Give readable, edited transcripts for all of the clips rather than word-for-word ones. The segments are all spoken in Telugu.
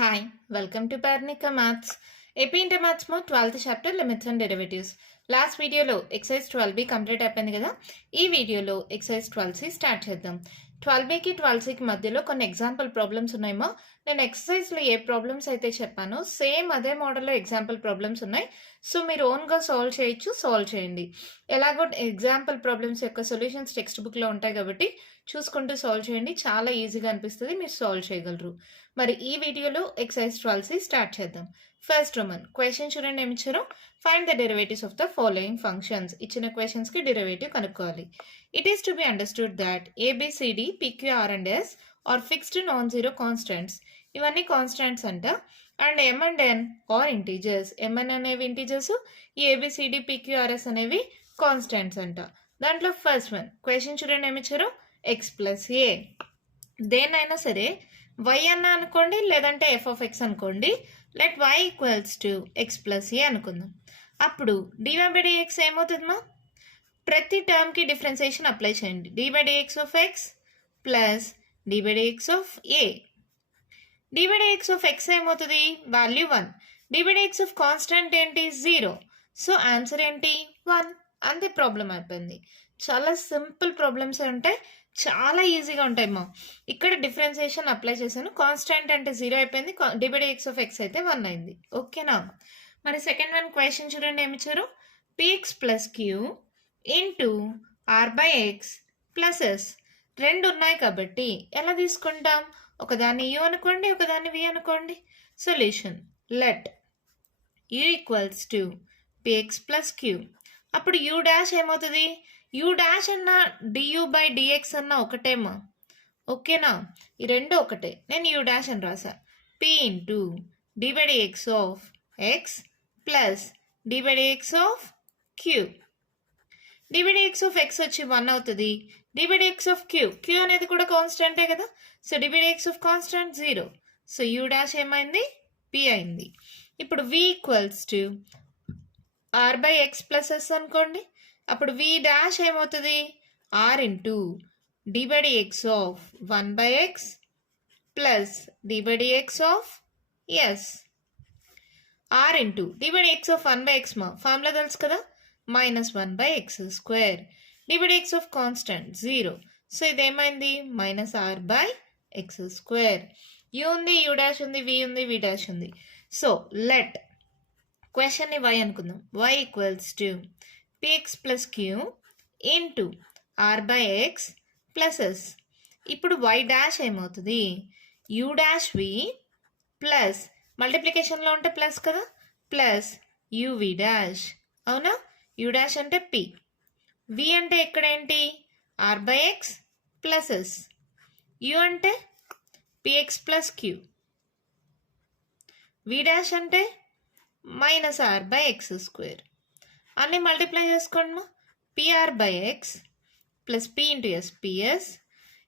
Hi, welcome to Parnika Maths. AP Inter Maths mo 12th chapter limits and derivatives. Last వీడియోలో ఎక్సైజ్ 12B కంప్లీట్ అయిపోయింది కదా. ఈ వీడియోలో ఎక్సైజ్ 12C స్టార్ట్ చేద్దాం. 12Bకి 12Cకి మధ్యలో కొన్ని ఎగ్జాంపుల్ ప్రాబ్లమ్స్ ఉన్నాయేమో. నేను ఎక్సైజ్లో ఏ ప్రాబ్లమ్స్ అయితే చెప్పానో సేమ్ అదే మోడల్లో ఎగ్జాంపుల్ ప్రాబ్లమ్స్ ఉన్నాయి. సో మీరు ఓన్గా సాల్వ్ చేయొచ్చు, సాల్వ్ చేయండి. ఎలాగో ఎగ్జాంపుల్ ప్రాబ్లమ్స్ యొక్క సొల్యూషన్స్ టెక్స్ట్ బుక్లో ఉంటాయి కాబట్టి చూసుకుంటూ సాల్వ్ చేయండి. చాలా ఈజీగా అనిపిస్తుంది, మీరు సాల్వ్ చేయగలరు. మరి ఈ వీడియోలో ఎక్సైజ్ 12C స్టార్ట్ చేద్దాం. ఫస్ట్ రోమన్ క్వశ్చన్ చూడండి, ఏమి ఇచ్చారో. Find the derivatives of the following functions. ఇచ్చిన క్వశ్చన్స్ కి డెరివేటివ్ కనుక్కోవాలి. It is to be understood that ABCD PQR and S are fixed non zero constants. ఇవన్నీ కాన్స్టెంట్స్ అంట. And M and N are integers. MN అనేవి ఇంటీజర్స్, ఈ ఏబిసిడి పిక్యూఆర్ఎస్ అనేవి కాన్స్టెంట్స్ అంట. దాంట్లో ఫస్ట్ వన్ క్వశ్చన్ చూడండి, ఏమి ఇచ్చారో. X plus A. దేనైనా సరే వై అన్న అనుకోండి, లేదంటే ఎఫ్ ఆఫ్ ఎక్స్ అనుకోండి. Let y equals to x plus a అనుకుందాం. అప్పుడు డివై బై డిఎక్స్ ఏమవుతుందమ్మా? ప్రతి టర్మ్కి డిఫరెన్సియేషన్ అప్లై చేయండి. D by dx of x plus d by dx of a. D by dx of x ఏమవుతుంది? Value 1. D by dx of constant ఏంటి? 0. సో ఆన్సర్ ఏంటి? 1. అంతే, ప్రాబ్లం అయిపోయింది. చాలా సింపుల్ ప్రాబ్లమ్స్ ఉంటాయి, చాలా ఈజీగా ఉంటాయి మా. ఇక్కడ డిఫరెన్సియేషన్ అప్లై చేశాను. కాన్స్టాంట్ అంటే 0 అయిపోయింది, డిబై ఎక్స్ ఆఫ్ ఎక్స్ అయితే 1 అయింది. ఓకేనా? మరి సెకండ్ వన్ క్వశ్చన్ చూడండి, ఏమి ఇచ్చారు. PX plus queue into are by X plus S. రెండు ఉన్నాయి కాబట్టి ఎలా తీసుకుంటాం? ఒకదాన్ని యూ అనుకోండి, ఒకదాన్ని వి అనుకోండి. Solution let you equals to px plus Q. అప్పుడు యూ డాష్ ఏమవుతుంది? యూ డాష్ అన్న డియూ బై డిఎక్స్ అన్న ఒకటేమా. ఓకేనా? ఈ రెండు ఒకటే. నేను యూ డాష్ అని రాసా. P into d by dx of x plus d by dx of q. D by dx of x వచ్చి 1 అవుతుంది. D by dx of q, q అనేది కూడా కాన్స్టెంటే కదా. So d by dx of constant 0. So u dash ఏమైంది? పి అయింది. ఇప్పుడు v equals to r by X plus s అనుకోండి. అప్పుడు వి డాష్ ఏమవుతుంది? R into d by dx of 1 by X plus d by dx of s. R into d by dx of 1 by x మా ఫార్ములా తెలుసు కదా, minus 1 by x square. D by dx of constant 0. So ఇదేమైంది? Minus r by x square. U ఉంది, యూ డాష్ ఉంది, వి ఉంది, వి డాష్ ఉంది. సో లెట్ క్వశ్చన్ని వై అనుకుందాం. Y equals to px plus queue into are by X plus s. ఇప్పుడు వై డాష్ ఏమవుతుంది? యూ డాష్ వి ప్లస్ మల్టిప్లికేషన్లో ఉంటే ప్లస్ కదా, ప్లస్ యూవి డాష్. అవునా? యూ డాష్ అంటే పి, వి అంటే ఇక్కడ ఏంటి? R by X plus s. U అంటే px plus q. V dash అంటే minus r by x square. అన్నీ మల్టిప్లై చేసుకోండి. Pr by X plus p into s ps.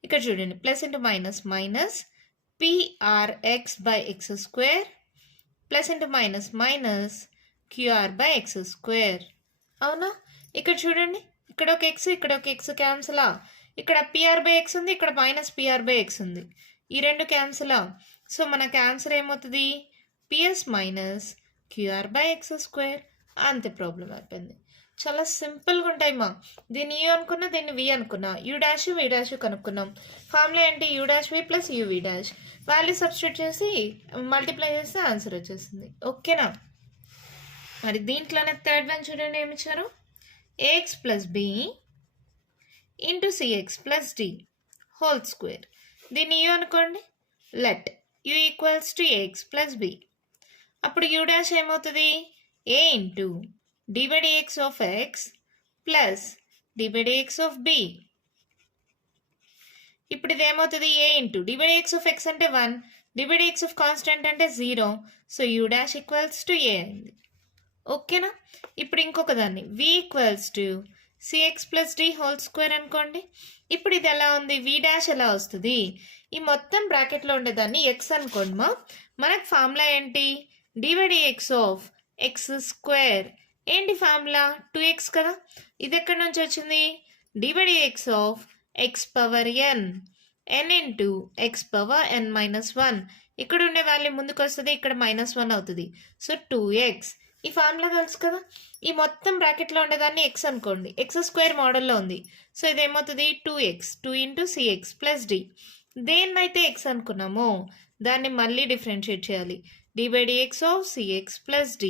ఇక్కడ చూడండి, plus into minus minus prx by x square plus into minus minus qr by x square. అవునా? ఇక్కడ చూడండి, ఇక్కడ ఒక ఎక్స్, ఇక్కడ ఒక ఎక్స్ క్యాన్సిలా. ఇక్కడ పిఆర్ బై ఎక్స్ ఉంది, ఇక్కడ మైనస్ పిఆర్ బై ఎక్స్ ఉంది. ఈ రెండు క్యాన్సిలా. సో మనకు ఆన్సర్ ఏమవుతుంది? PS minus qr by x square. అంతే, ప్రాబ్లం అయిపోయింది. చాలా సింపుల్గా ఉంటాయి మా. దీన్ని యూ అనుకున్నా, దీన్ని వి అనుకున్నా. యూ డాష్ వి డాష్ కనుక్కున్నాం. ఫార్ములా ఏంటి? U dash v plus u v dash. Value substitute చేసి మల్టిప్లై చేస్తే ఆన్సర్ వచ్చేసింది. ఓకేనా? మరి దీంట్లోనే థర్డ్ వన్ చూడండి, ఏమి ఇచ్చారు. Ax plus b into cx plus d whole square. దీన్ని యూ అనుకోండి. Let you equals to ax plus b. అప్పుడు యూ డాష్ ఏమవుతుంది? A into d by dx of x plus d by dx of b. ఇప్పుడు ఇది ఏమవుతుంది? A into d by dx of x అంటే 1, d by dx of constant అంటే 0. So u dash equals to a అయింది. ఓకేనా? ఇప్పుడు ఇంకొక దాన్ని v equals to cx plus d whole square అనుకోండి. ఇప్పుడు ఇది ఎలా ఉంది? వి డాష్ ఎలా వస్తుంది? ఈ మొత్తం బ్రాకెట్లో ఉండేదాన్ని ఎక్స్ అనుకోండి మా. మనకు ఫార్ములా ఏంటి? D by dx of X square. ఏంటి ఫార్ములా? 2x కదా. ఇది ఎక్కడి నుంచి వచ్చింది? D by dx of X power N into X power n minus 1. ఇక్కడ ఉండే వాల్యూ ముందుకు వస్తుంది, ఇక్కడ -1 అవుతుంది. So 2x. ఈ ఫార్ములా తెలుసు కదా. ఈ మొత్తం బ్రాకెట్లో ఉండేదాన్ని x అనుకోండి, x² మోడల్లో ఉంది. సో ఇదేమవుతుంది 2x, 2 × cx ప్లస్ d. దేన్నైతే x అనుకున్నామో దాన్ని మళ్ళీ డిఫరెన్షియేట్ చేయాలి. d/dx of cx plus d.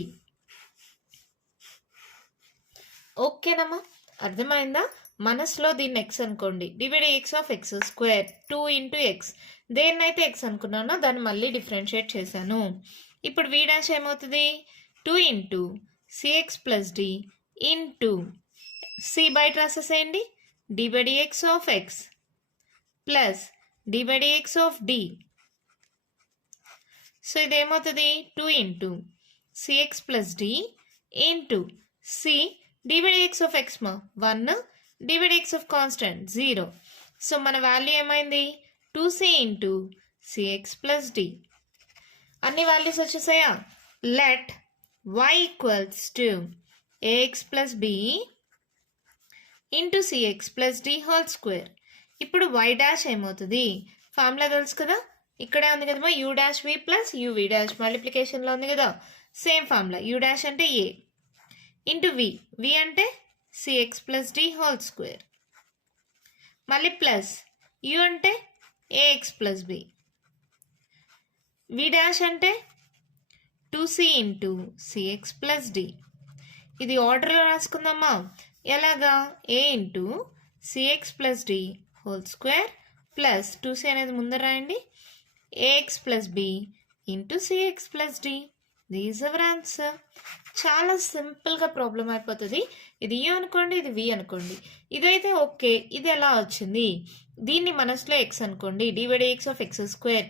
ఓకేనమ్మా, అర్థమైందా? మనసులో దీన్ని x అనుకోండి. d/dx of x², 2 × x. దేన్నైతే x అనుకున్నానో దాన్ని మళ్ళీ డిఫరెన్షియేట్ చేశాను. ఇప్పుడు v' ఏమవుతుంది 2 × cx plus d into c బయట రాసేసేయండి. d/dx of x plus d/dx of d. So ఇదేమవుతుంది 2 × cx plus d into c d/dx of x 1, d/dx of constant 0. So మన వాల్యూ ఏమైంది 2c × cx ప్లస్ d. అన్ని వాల్యూస్ వచ్చేసాయా? Let y = ax plus b into cx plus d whole square. ఇప్పుడు y' ఏమవుతుంది? ఫార్ములా తెలుసు కదా, ఇక్కడే ఉంది కదమ్మా, u' ప్లస్ uv' మల్టిప్లికేషన్లో ఉంది కదా. సేమ్ ఫార్ములా, u' అంటే a ఇంటూ v అంటే cx plus d whole square, మళ్ళీ ప్లస్ u అంటే ax ప్లస్ b, v' అంటే 2c × cx ప్లస్ d. ఇది ఆర్డర్లో రాసుకుందామా? ఎలాగా? a × cx plus d whole square plus 2c అనేది ముందర రాయండి, ax plus b into cx plus d. These our answer. చాలా సింపుల్గా ప్రాబ్లం అయిపోతుంది. ఇది u అనుకోండి, ఇది v అనుకోండి. ఇదైతే ఓకే. ఇది ఎలా వచ్చింది? దీన్ని మనసులో x అనుకోండి, d/dx ఆఫ్ x²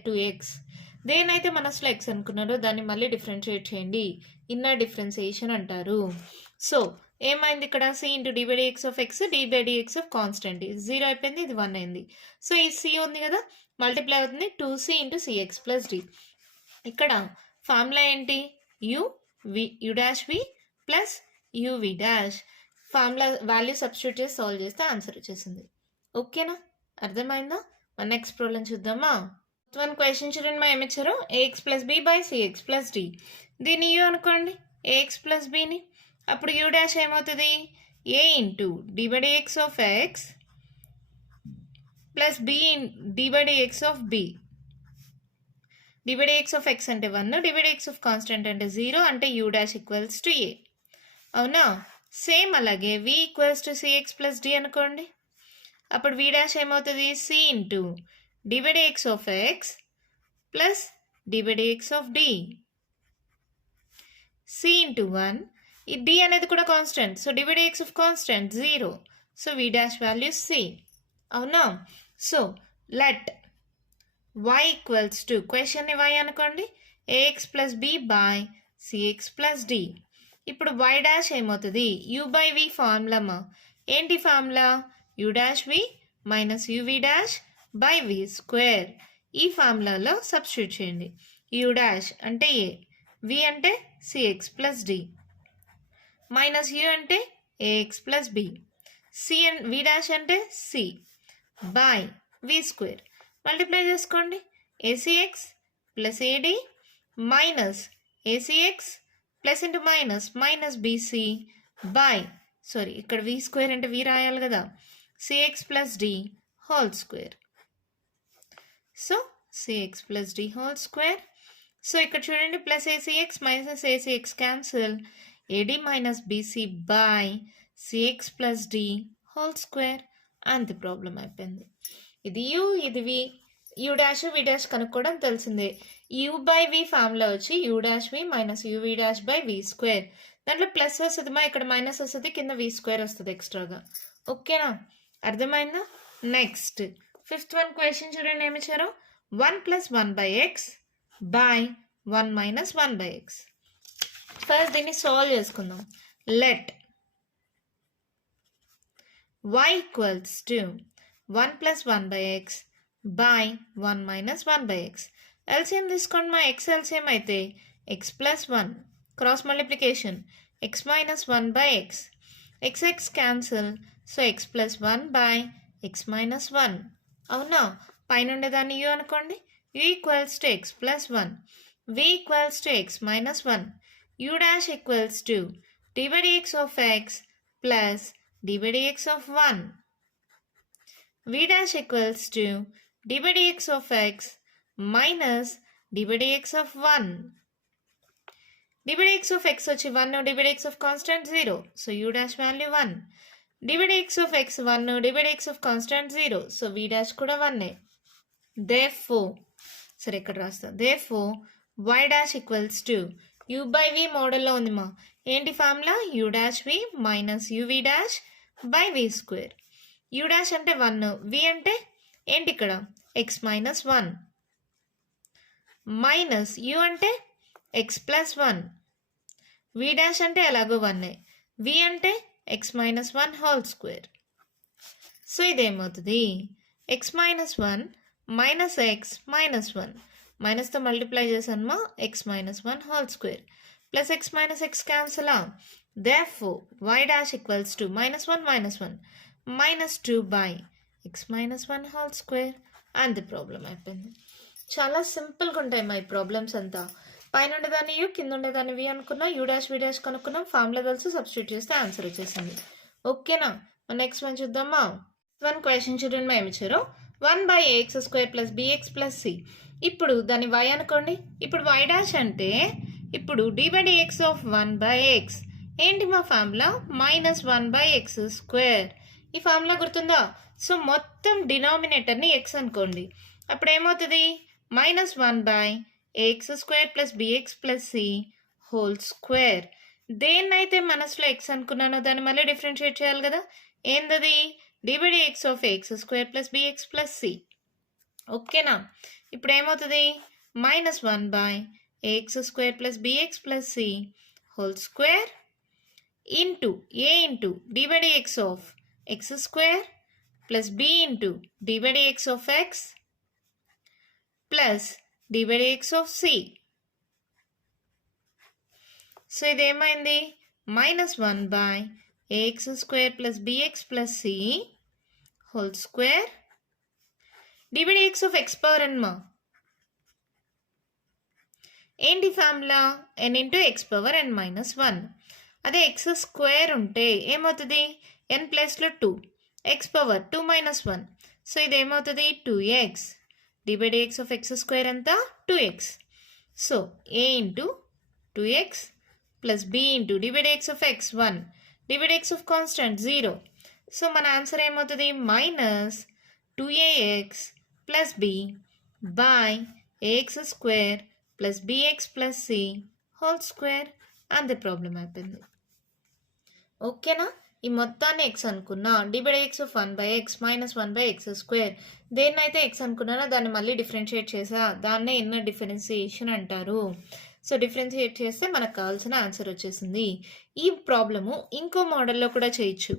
2x. దేనైతే మనసులో x అనుకున్నారో దాన్ని మళ్ళీ డిఫరెన్షియేట్ చేయండి, ఇన్నర్ డిఫరెన్సియేషన్ అంటారు. సో ఏమైంది ఇక్కడ? c × d/dx of x, d/dx of constant 0 అయిపోయింది, ఇది 1 అయింది. సో ఈ c ఉంది కదా, మల్టిప్లై అవుతుంది 2c × cx ప్లస్ d. ఇక్కడ ఫార్ములా ఏంటి? u'(v) plus uv'. Formula value substitute చేసి సాల్వ్ చేస్తే ఆన్సర్ వచ్చేసింది. ఓకేనా, అర్థమైందా? మన నెక్స్ట్ ప్రాబ్లం చూద్దామా? వన్ క్వశ్చన్ చూడండి, మా ఏమిచ్చారు? ax plus b by cx plus d. దీన్ని u అనుకోండి, ax ప్లస్ bని. అప్పుడు u' ఏమవుతుంది? a × d/dx of x plus b d/dx of b. d/dx of x అంటే 1, d/dx ఆఫ్ కాన్స్టెంట్ అంటే 0, అంటే u' = a. అవునా? సేమ్ అలాగే v = cx ప్లస్ d అనుకోండి. అప్పుడు v' ఏమవుతుంది? c × d/dx of x plus d/dx of d. c × 1, ఈ d అనేది కూడా constant, so d/dx of constant 0, so v' value c. అవునా? సో లెట్ y = క్వశ్చన్ని y అనుకోండి, ax plus b by cx plus d. ఇప్పుడు y' ఏమవుతుంది? u/v formula. ఏంటి formula? u'(v) minus uv' by v². ఈ ఫార్ములాలో సబ్స్టిట్యూట్ చేయండి. u' అంటే a, v అంటే cx plus d, minus u అంటే ax ప్లస్ b, v' అంటే c బై v². మల్టిప్లై చేసుకోండి, acx plus ad minus acx plus into minus minus bc by, sorry ఇక్కడ v² అంటే v రాయాలి కదా, cx plus d whole square. So cx plus d whole square. So ఇక్కడ చూడండి, plus acx minus acx cancel, ad minus bc by cx plus d whole square. అంతే, ప్రాబ్లం అయిపోయింది. ఇది u, ఇది v. u' v' కనుక్కోవడం తెలిసిందే. u/v ఫార్ములా వచ్చి u'(v) minus uv' by v². దాంట్లో ప్లస్ వస్తుంది, ఇక్కడ మైనస్ వస్తుంది, కింద v² వస్తుంది ఎక్స్ట్రాగా. ఓకేనా, అర్థమైందా? నెక్స్ట్ ఫిఫ్త్ వన్ క్వశ్చన్ చూడండి, ఏమి ఇచ్చారో? 1 + 1/x బై 1 - 1/x. ఫస్ట్ దీన్ని సాల్వ్ చేసుకుందాం. Let y = 1 + 1/x by 1 - 1/x. LCM తీసుకోండి, మా x ఎల్సిఎం అయితే x + 1, cross multiplication x - 1/x, x cancel, so x + 1 by x - 1. అవునా? పైన ఉండేదాన్ని u అనుకోండి, u equals to x plus 1, v equals to x minus 1, u dash equals to d by dx of x plus d by dx of 1, v dash equals to d by dx of x minus d by dx of 1. d by dx of x వచ్చి 1, d by dx of constant 0. So u dash value 1. d by dx of x 1, d by dx of constant 0. So v dash కూడా 1. Therefore, సరే ఇక్కడ రాస్తా. Therefore, y dash equals to u by v మోడల్లో ఉంది మా. ఏంటి formula? u dash v minus uv dash by v square. u dash అంటే 1, v అంటే ఏంటి ఇక్కడ? x minus 1 మైనస్ u అంటే x plus 1, v dash అంటే ఎలాగో 1, v అంటే x minus 1 whole square. So ఇదేమవుతుంది? x minus 1 minus x minus 1, మైనస్తో మల్టిప్లై చేశాను x minus 1 whole square plus x minus x cancel. Therefore, y dash equals to minus 1 minus 2 by x minus 1 whole square. And the problem అయిపోయింది. చాలా సింపుల్గా ఉంటాయి మా ఈ ప్రాబ్లమ్స్ అంతా. పైన ఉండేదాన్ని యూ, కింద ఉండేదాన్ని వి అనుకున్నా, యూ డాష్ వి డాష్ కనుక్కున్నాం, ఫార్ములా తెలుసు, సబ్స్టిట్యూట్ చేస్తే ఆన్సర్ వచ్చేసింది. ఓకేనా? నెక్స్ట్ వన్ చూద్దామా. వన్ క్వశ్చన్ చూడండి ఏమి ఇచ్చారో. 1/ax² + bx + c. ఇప్పుడు దాన్ని y అనుకోండి. ఇప్పుడు y డాష్ అంటే ఇప్పుడు d/dx ఆఫ్ 1/x ఏంటి మా ఫార్ములా? -1/x². ఈ ఫార్ములా గుర్తుందా? సో మొత్తం డినామినేటర్ని x అనుకోండి. అప్పుడు ఏమవుతుంది? -1/ax² + bx + c whole square. దేన్నైతే మనసులో x అనుకున్నానో దాన్ని మళ్ళీ డిఫరెన్షియేట్ చేయాలి కదా. ఏందది? d/dx of ax² + bx + c. ఓకేనా? ఇప్పుడు ఏమవుతుంది? -1/ax² + bx + c whole square into a into d/dx of x² + b into d/dx of x plus d/dx of c. So ఇదేమైంది? -1/ax² + bx + c whole square d/dx of x power n మా. ఏంటి formula? n into x power n - 1. అదే x² ఉంటే ఏమవుతుంది? n ప్లేస్లో 2, x పవర్ 2 - 1. సో ఇదేమవుతుంది? 2x. d/dx ఆఫ్ x² అంతా 2x. So a into 2x plus b into d/dx of x 1, d/dx of constant 0. So మన ఆన్సర్ ఏమవుతుంది? -2ax + b by ax² + bx + c whole square. అంతే ప్రాబ్లం అయిపోయింది. ఓకేనా? ఈ మొత్తాన్ని x అనుకున్నా, d/dx ఆఫ్ 1/x - 1/x². దేన్నైతే x అనుకున్నానో దాన్ని మళ్ళీ డిఫరెన్షియేట్ చేసా, దాన్నే ఇన్నర్ డిఫరెన్షియేషన్ అంటారు. సో డిఫరెన్షియేట్ చేస్తే మనకు కావాల్సిన ఆన్సర్ వచ్చేసింది. ఈ ప్రాబ్లము ఇంకో మోడల్లో కూడా చేయొచ్చు.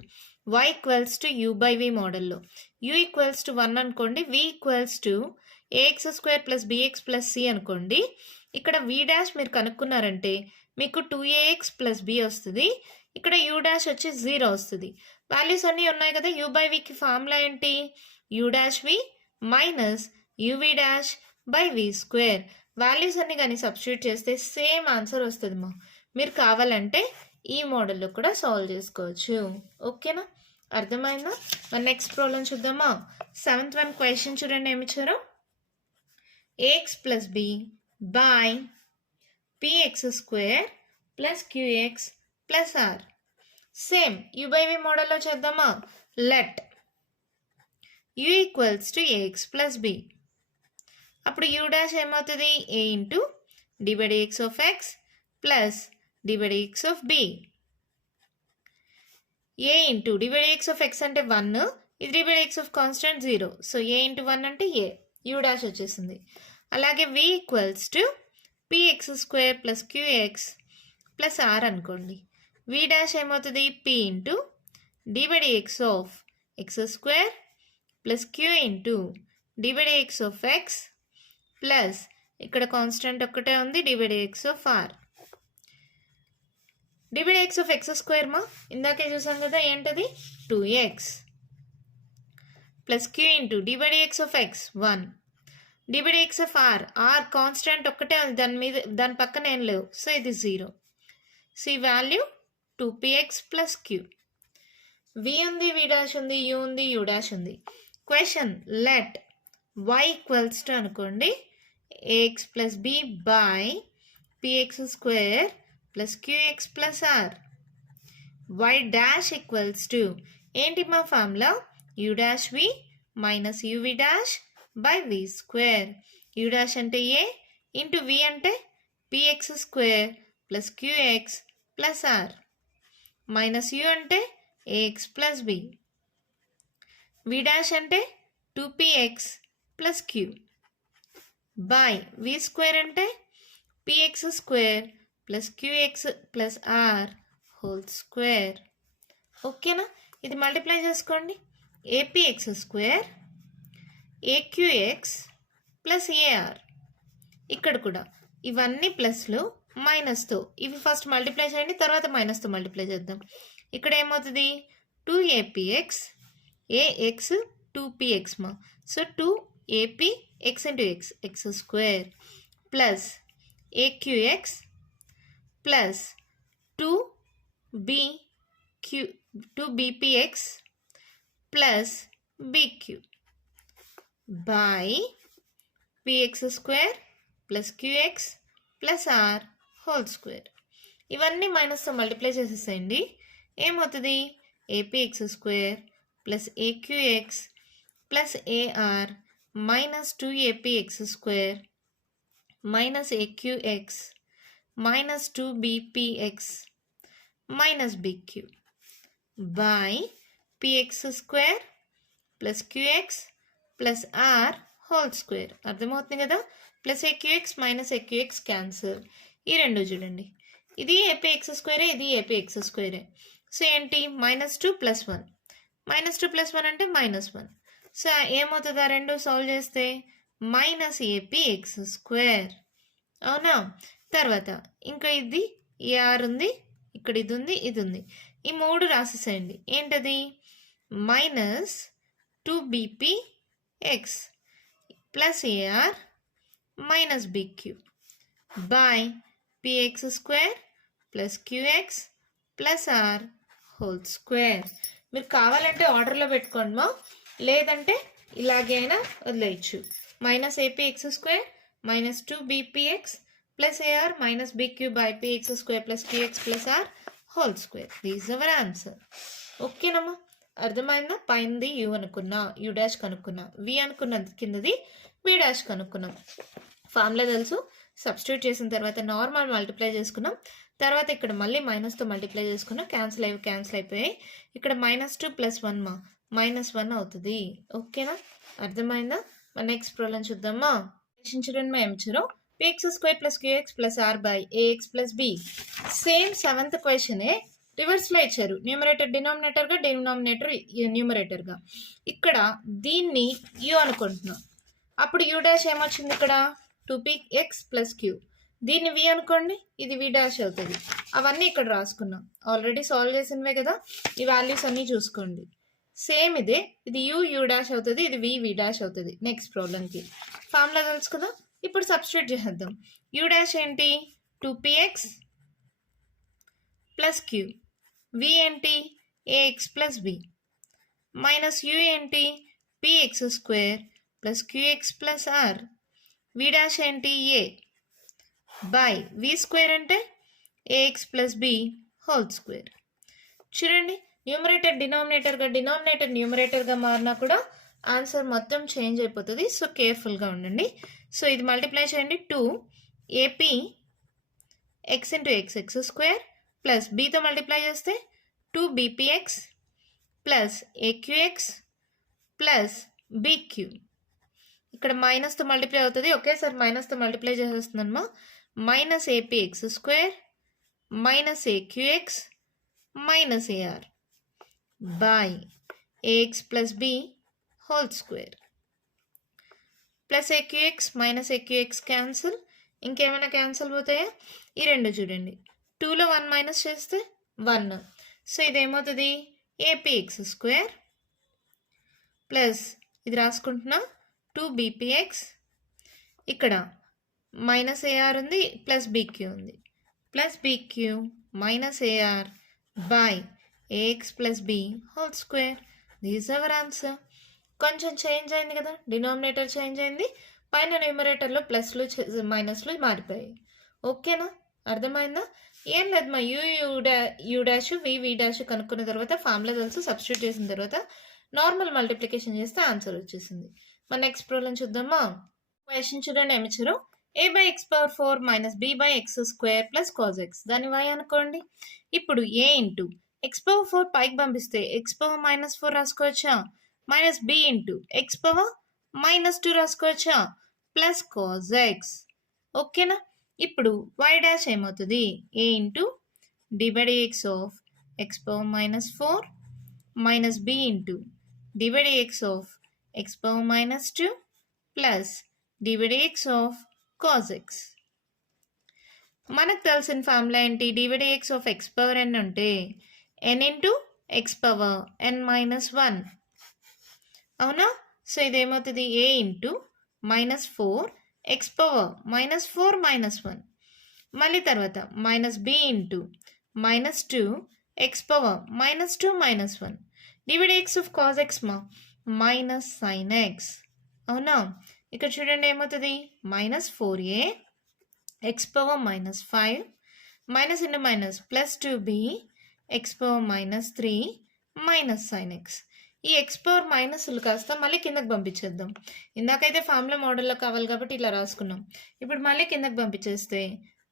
y = u/v మోడల్లో. u = 1 అనుకోండి, v = ax² + bx + c అనుకోండి. ఇక్కడ v డాష్ మీరు కనుక్కున్నారంటే మీకు 2ax + b వస్తుంది. ఇక్కడ u డాష్ వచ్చి 0 వస్తుంది. వాల్యూస్ అన్నీ ఉన్నాయి కదా. u/vకి ఫార్ములా ఏంటి? u-v minus uv dash by v². Values అన్ని కానీ సబ్స్టిట్యూట్ చేస్తే సేమ్ ఆన్సర్ వస్తుంది మా. మీరు కావాలంటే ఈ మోడల్లో కూడా సాల్వ్ చేసుకోవచ్చు. ఓకేనా? అర్థమైందా? మరి నెక్స్ట్ ప్రాబ్లం చూద్దామా. 7th వన్ క్వశ్చన్ చూడండి ఏమి ఇచ్చారో. ax + b by px² + qx + r. Same u/v మోడల్లో చేద్దామా. Let u = ax + b. అప్పుడు u డాష్ ఏమవుతుంది? a into d/dx of x plus d/dx of b. a into d/dx of x అంటే 1, ఇది d/dx of constant 0. So a into 1 అంటే a, u డాష్ వచ్చేసింది. అలాగే v = px² + qx + r అనుకోండి. v డాష్ ఏమవుతుంది? p into d/dx of x² + q into d/dx of x plus ఇక్కడ కాన్స్టెంట్ ఒక్కటే ఉంది, d/dx of r. d/dx of x² మా ఇందాకే చూసాం కదా. ఏంటది? 2x plus q into d/dx of x 1, dy dx of R constant ఒక్కటే ఉంది, దాని పక్కన ఏం లేవు, సో ఇది 0. సో ఈ value 2px plus q. v ఉంది, v డాష్ ఉంది, u ఉంది, u డాష్ ఉంది. Question let y equals to అనుకోండి ax plus b by px square plus qx plus r. y dash equals to ఏంటి మా formula, u dash v minus uv dash by v square. u dash అంటే a ఇంటూ v అంటే px square plus qx plus r minus u అంటే ax plus b. v dash అంటే 2px plus q by v square అంటే px square plus qx plus r whole square. ఓకేనా, ఇది మల్టిప్లై చేసుకోండి. apx square aqx plus ar. ఇక్కడ కూడా ఇవన్నీ ప్లస్లు మైనస్తో, ఇవి ఫస్ట్ మల్టిప్లై చేయండి, తర్వాత మైనస్తో మల్టిప్లై చేద్దాం. ఇక్కడ ఏమవుతుంది 2apx ax 2px మా, so 2ap x into x square plus aqx plus 2bpx plus bq by px square plus qx plus r whole square. ఇవన్నీ మైనస్తో మల్టిప్లై చేసేసేయండి. ఏమవుతుంది apx square plus aqx plus ar minus 2apx square minus aqx minus 2bpx minus bq by px square plus qx plus r whole square. అర్థమవుతుంది కదా, plus aqx minus aqx cancel. ఈ రెండు చూడండి, ఇది apx స్క్వేరే, ఇది apx స్క్వేరే. సో ఏంటి -2 + 1, -2 + 1 అంటే -1. సో ఏమవుతుంది ఆ రెండు సాల్వ్ చేస్తే -apx స్క్వేర్. అవునా, తర్వాత ఇంకా ఇది ar ఉంది, ఇక్కడ ఇది ఉంది, ఇది ఉంది, ఈ మూడు రాసేసేయండి. ఏంటది -2bpx plus ar minus bq by px square plus qx plus r whole square. మీరు కావాలంటే ఆర్డర్లో పెట్టుకోండి మా, లేదంటే ఇలాగే అయినా వదిలేయచ్చు. -apx square minus 2bpx plus ar minus bq by px square plus qx plus r whole square. This is our answer. ఓకేనమ్మా, అర్థమైందా? పైనది u అనుకున్నా, u డాష్ కనుక్కున్నా, v అనుకున్నది కిందది v డాష్ కనుక్కున్నాం. ఫార్ములా తెలుసు, సబ్స్టిట్యూట్ చేసిన తర్వాత నార్మల్ మల్టిప్లై చేసుకున్నాం, తర్వాత ఇక్కడ మళ్ళీ మైనస్తో మల్టిప్లై చేసుకున్నాం, క్యాన్సిల్ అయిపోయాయి. ఇక్కడ -2 + 1 మా -1 అవుతుంది. ఓకేనా, అర్థమైందా? నెక్స్ట్ ప్రాబ్లం చూద్దామా. చూడండి మా ఏమిచ్చారు, px square plus qx plus r by ax plus b. Same 7th క్వశ్చనే రివర్స్లో ఇచ్చారు, న్యూమరేటర్ డినామినేటర్గా, డినామినేటర్ న్యూమరేటర్గా. ఇక్కడ దీన్ని u అనుకుంటున్నాం, అప్పుడు u డాష్ ఏమొచ్చింది ఇక్కడ 2px ప్లస్ q. దీన్ని v అనుకోండి, ఇది v డాష్ అవుతుంది. అవన్నీ ఇక్కడ రాసుకున్నాం, ఆల్రెడీ సాల్వ్ చేసినవే కదా, ఈ వాల్యూస్ అన్నీ చూసుకోండి. సేమ్ ఇదే, ఇది u డాష్ అవుతుంది, ఇది v డాష్ అవుతుంది. నెక్స్ట్ ప్రాబ్లంకి ఫార్ములా తెలుసు కదా, ఇప్పుడు సబ్స్టిట్యూట్ చేద్దాం. u డాష్ ఏంటి 2px ప్లస్ q, v ఏంటి ax plus b, minus u ఏంటి px square plus qx plus r, v dash ఏంటి a బై v స్క్వేర్ అంటే ax plus b whole square. చూడండి, న్యూమరేటర్ డినామినేటర్గా, డినామినేటర్ న్యూమరేటర్గా మారినా కూడా ఆన్సర్ మొత్తం చేంజ్ అయిపోతుంది. సో కేర్ఫుల్గా ఉండండి. సో ఇది మల్టిప్లై చేయండి, 2ap x into x square plus bతో మల్టిప్లై చేస్తే 2bpx plus aqx plus bq. ఇక్కడ మైనస్తో మల్టిప్లై అవుతుంది, ఒకేసారి మైనస్తో మల్టిప్లై చేసేస్తుందమ్మా. -apx square minus aqx minus ar by ax plus b whole square plus aqx minus aqx cancel. ఇంకేమైనా క్యాన్సిల్ పోతాయా? ఈ రెండు చూడండి, 2లో 1 మైనస్ చేస్తే 1. సో ఇదేమవుతుంది apx స్క్వేర్ ప్లస్ ఇది రాసుకుంటున్నా 2bpx ఇక్కడ మైనస్ ఏఆర్ ఉంది ప్లస్ బీక్యూ ఉంది. Plus bq minus ar by ax plus b whole square. This our answer. కొంచెం చేంజ్ అయింది కదా, డినామినేటర్ చేంజ్ అయింది, పైన న్యూమరేటర్లో ప్లస్లు మైనస్లు మారిపోయాయి. ఓకేనా, అర్థమైందా? ఏం లేదు మా యూ డాష్ వి డాష్ కనుక్కున్న తర్వాత ఫార్ములా తెలుసు, సబ్స్టిట్యూట్ చేసిన తర్వాత నార్మల్ మల్టిప్లికేషన్ చేస్తే ఆన్సర్ వచ్చేసింది. మన నెక్స్ట్ ప్రాబ్లం చూద్దామా. క్వశ్చన్ చూడండి, ఏమి ఇచ్చారు? a by x power 4 minus b by x square plus cos x. దాని y అనుకోండి. ఇప్పుడు a ఇంటూ x power 4 పైకి పంపిస్తే x power minus 4 రాసుకోవచ్చా? Minus b into x power minus 2 రాసుకోవచ్చా? Plus cos x. ఓకేనా? ఇప్పుడు y డాష్ ఏమవుతుంది? a into d by dx of x power minus 4 minus b into d by dx of x power minus 2 plus d by dx of cos x. మనకు తెలిసిన ఫార్ములా ఏంటి? d by dx of x power n ఉంటే n into x power n minus 1. అవునా? సో ఇదేమవుతుంది? a into minus 4 x power minus 4 minus 1. మళ్ళీ తర్వాత minus b into minus 2 x power minus 2 minus 1. d by dx of cos x మా మైనస్ sin x. అవునా? ఇక్కడ చూడండి ఏమవుతుంది? Minus 4a X power minus 5 minus into minus plus 2b X power minus 3 minus sine X. ఈ ఎక్స్ పవర్ మైనస్లు కాస్త మళ్ళీ కిందకి పంపించేద్దాం. ఇందాకైతే ఫార్ములా మోడల్లో కావాలి కాబట్టి ఇట్లా రాసుకున్నాం. ఇప్పుడు మళ్ళీ కిందకి పంపించేస్తే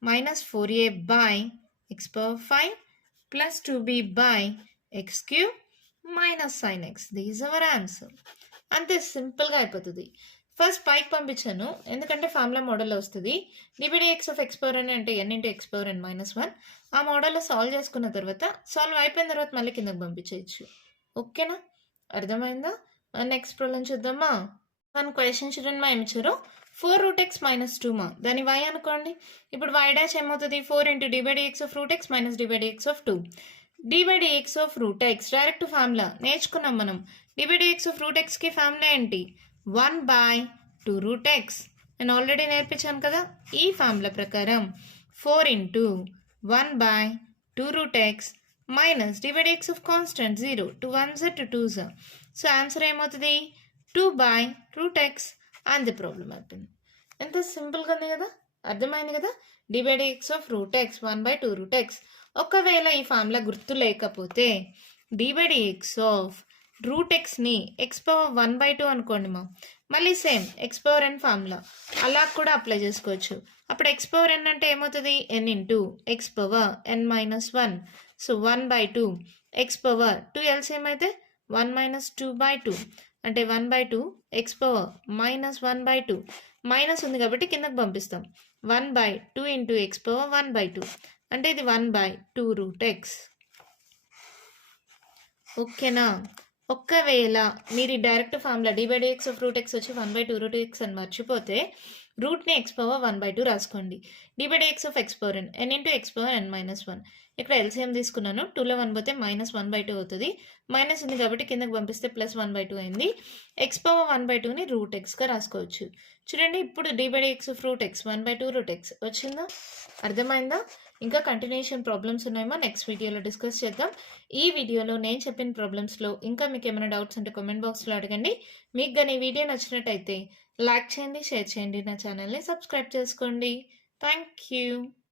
minus 4a by x power 5 plus 2b by x cube minus sine x. These our answer. అంతే, సింపుల్గా అయిపోతుంది. ఫస్ట్ పైకి పంపించాను ఎందుకంటే ఫార్ములా మోడల్లో వస్తుంది. DBD x of X power n అంటే ఎన్ ఇంటూ ఎక్స్ పవర్ ఎన్ మైనస్ 1. ఆ మోడల్లో సాల్వ్ చేసుకున్న తర్వాత సాల్వ్ అయిపోయిన తర్వాత మళ్ళీ కిందకి పంపించేయచ్చు. ఓకేనా, అర్థమైందా? నెక్స్ట్ ప్రాబ్లం చూద్దామా. మన క్వశ్చన్ చూడండి, మా ఏమి ఇచ్చారు? 4 రూట్ ఎక్స్ మైనస్ 2 మా దాని y అనుకోండి. ఇప్పుడు y డాష్ ఏమవుతుంది? 4 into d by d x of root x minus d by d x of 2. D by d x of root x direct formula నేర్చుకున్నాం మనం. డిబిడి ఎక్స్ ఆఫ్ రూట్ ఎక్స్కి ఫార్ములా ఏంటి? 1 బై 2 రూట్ ఎక్స్. నేను ఆల్రెడీ నేర్పించాను కదా. ఈ ఫార్ములా ప్రకారం 4 into 1 by 2 root x minus divide X of constant 0. 2 1s 2 2s. So answer ఏమవుతుంది? 2 బై రూట్ ఎక్స్. అంతే, ప్రాబ్లం అయిపోయింది. ఎంత సింపుల్గా ఉంది కదా, అర్థమైంది కదా. Divide X of root x 1 by 2 root x. ఒకవేళ ఈ ఫార్ములా గుర్తు లేకపోతే డివైడ్ ఎక్స్ ఆఫ్ రూట్ ఎక్స్ని ఎక్స్ పవర్ 1 బై 2 అనుకోండి మా. మళ్ళీ same x power n formula అలా కూడా అప్లై చేసుకోవచ్చు. అప్పుడు ఎక్స్ పవర్ ఎన్ అంటే ఏమవుతుంది? N into X power N minus 1. So 1 by 2 x power 2 LCM అయితే 1 మైనస్ 2 బై 2 అంటే 1 by 2 x power minus 1 by 2. Minus ఉంది కాబట్టి కిందకి పంపిస్తాం. 1 by 2 into X power 1 by 2 అంటే ఇది 1 బై 2 రూట్ ఎక్స్. ఓకేనా? ఒక్కవేళ మీరు direct formula divide X of root X వచ్చి 1 బై 2 రూట్ ఎక్స్ అని మర్చిపోతే రూట్ని ఎక్స్ పవర్ 1 బై 2 రాసుకోండి. Divide X of X power N N into X power N minus 1. ఇక్కడ ఎల్సిఎం తీసుకున్నాను. 2లో 1 పోతే మైనస్ 1 బై 2 అవుతుంది. మైనస్ ఉంది కాబట్టి కిందకి పంపిస్తే ప్లస్ 1 బై 2 అయింది. ఎక్స్ పవర్ 1 బై 2ని రూట్ ఎక్స్గా రాసుకోవచ్చు. చూడండి, ఇప్పుడు divide X of root x 1 by 2 root X వచ్చిందా? అర్థమైందా? ఇంకా కంటిన్యూషన్ ప్రాబ్లమ్స్ ఉన్నాయేమో నెక్స్ట్ వీడియోలో డిస్కస్ చేద్దాం. ఈ వీడియోలో నేను చెప్పిన ప్రాబ్లమ్స్లో ఇంకా మీకు ఏమైనా డౌట్స్ ఉంటే కామెంట్ బాక్స్లో అడగండి. మీకు కానీ ఈ వీడియో నచ్చినట్టయితే లైక్ చేయండి, షేర్ చేయండి, నా ఛానల్ని సబ్స్క్రైబ్ చేసుకోండి. Thank you.